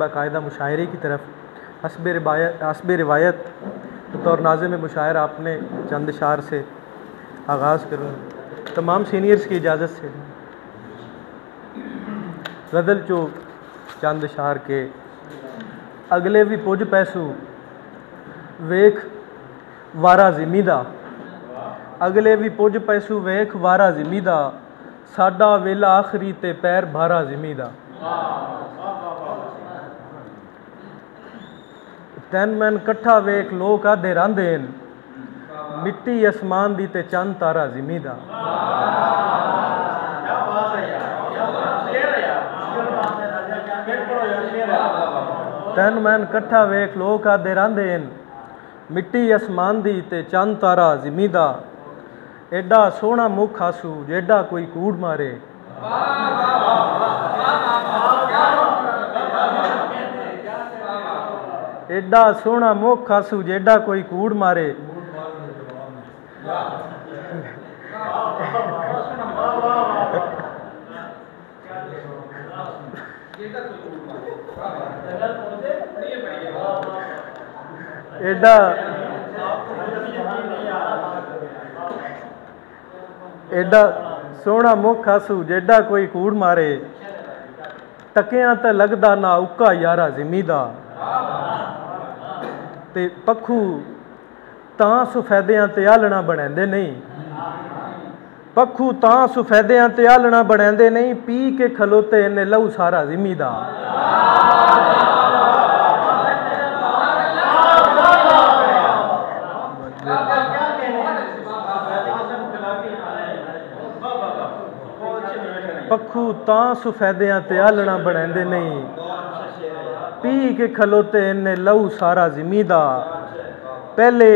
बाकायदा मुशायरे की तरफ हस्ब रिवायत बतौर नाज़िम मुशायर आपने चंद अशार से आगाज़ करूँ। तमाम सीनियर्स की इजाज़त से गज़ल चो चंद अशार के अगले भी पुज पैसू वेख वारा ज़िमीदा, अगले भी पुज पैसू वेख वारा ज़िमीदा, साडा वेला आखरी ते पैर भारा ज़िमीदा। तैन मैन कट्ठा वेख लोक आधे रांदेन, मिट्टी आसमान दी ते चंद तारा ज़िमीदा। तैन मैन कट्ठा वेख लोक आधे रांदेन, मिट्टी आसमान दी ते चंद तारा ज़िमीदा। एडा सोहना मुख आसू जेडा कोई कूड़ मारे, एडा सोहना मुख आसू जेडा कोई कूड़ मारे। एडा एडा सोहना मुख आसू जेडा कोई कूड़ मारे, तकियां ते लगदा ना उक्का यारा ज़िमीदा। ते पक्खू तां सफेदियां ते आलना बनैंदे नहीं, पक्खू तां सफेदियां ते आलना बनैंदे नहीं, पी के खलोते इन्ने लहू सारा ज़िमीदा। पक्खू तां सफेदियां ते आलना बनैंदे नहीं, पी के खलोते इन्ने लहू सारा ज़िमीदा। पहले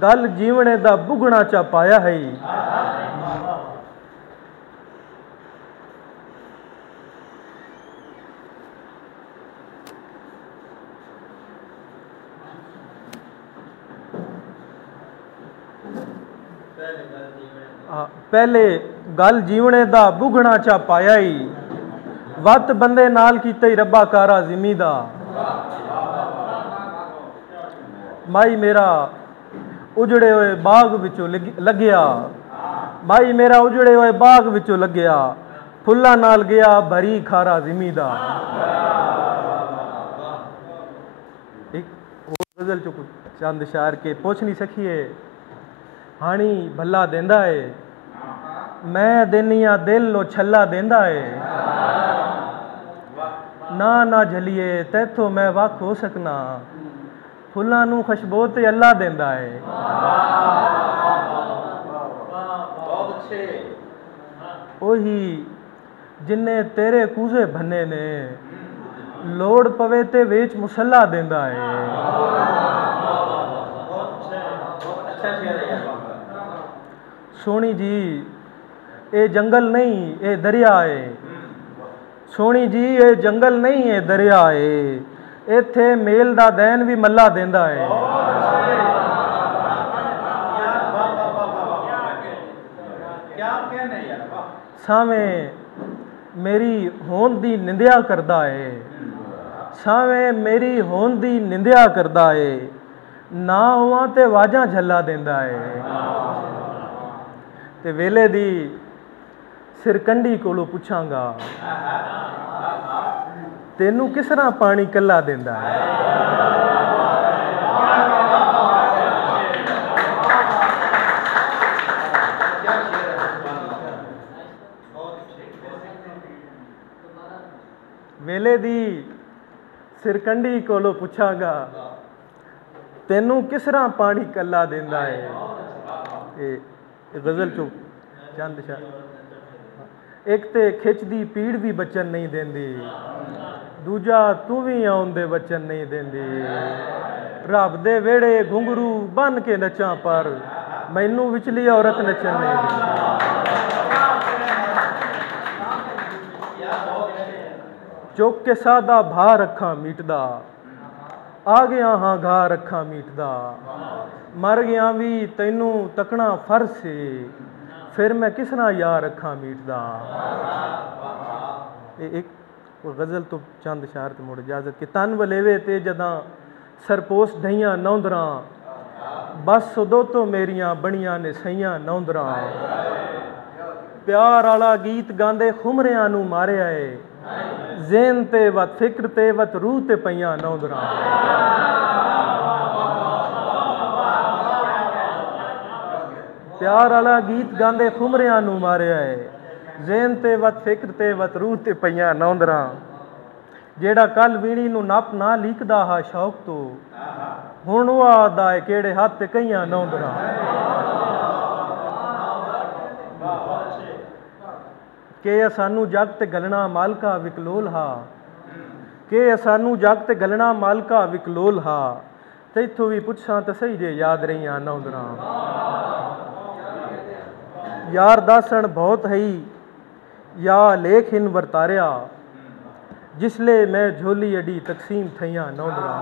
गल जीवने दा बुगना चा पाया है, पहले गल जीवने दा बुगना चा पाया ही, वत बंदे नाल कीते ही रब्बा कारा ज़िमीदा। माई मेरा उजड़े हुए बाग विचों लग्या, माई मेरा उजड़े हुए बाग विचों लग्या, फुल्ला नाल गया भरी खारा ज़िमीदा। एक और गज़ल चो चंद शार के पुछ नहीं सकिए, हाणी भला देंदा है, मैं देनिया दिल लो छला देंदा है। ना ना झलिए तैथों मैं वख हो सकना, फुल्लां नूं खुशबू ते अल्लाह देंदा है। ओही जिन्ने तेरे कूजे भन्ने ने, लोड़ पवे ते वेच मुसल्ला देंदा है। सोनी जी ये जंगल नहीं ये दरिया है, सोनी जी ये जंगल नहीं ये दरिया है, इत्थे मेल दा दैन भी मल्ला देंदा है। सावें मेरी होंद दी निंदिया करदा है, सावें मेरी होंद दी निंदिया करदा है, ना होवां ते वाजां झल्ला देंदा है। ते वेले दी सिरकंडी कोलों पुछांगा, तेनू किस तरह पानी कल्ला देंदा है। वेले दी सिरकंडी कोलों पुछांगा, तेनू किस तरह पानी कल्ला देंदा है। गज़ल चो चंद शार, एक ते खिच दी पीड़ भी बचन नहीं देंदी, दूजा तू भी आउन दे वचन नहीं देंदी। रब दे वेड़े घुंघरू बन के नचां पर मैनू विचली औरत नचन नहीं देंदी। चुक के सादा भा रखा मीटदा, आ गया हाँ घा रखा मीटदा, मर गया भी तैनू तकना फर्ज से, फिर मैं किस ना यार रखा मीटदा। एक वो गज़ल तो चंद शार ते मुड़ इजाजत कि तन वलेवे ते जदां सरपोश ढइयां नौंदरां बस उदो तो मेरियां बणियां ने सईयां नौंदरां प्यार आला गीत गांदे खुमरियां नू मारिया है ज़ेन ते वत फिक्र ते वत रूह ते पईयां नौंदरां प्यार आला गीत गांदे खुमरियां नू मारिया है ज़ेन ते वत फिक्र ते वत रूह ते पईयां नौंदरां जेड़ा कल वीणी नू नप ना लीकदा हा शौक तो हुण वो आदा है केड़े हथ ते कईयां नौंदरां के सानू जग ते गलना मालका विकलोल हा के सानू जग ते गलना मालका विकलोल हा तैथों भी पुछां ते सही जे याद रहियां नौंदरां यार दासण बहुत है या लेख इन वरतारिया जिसले मैं झोली अडी तकसीम थइयां नौंदरां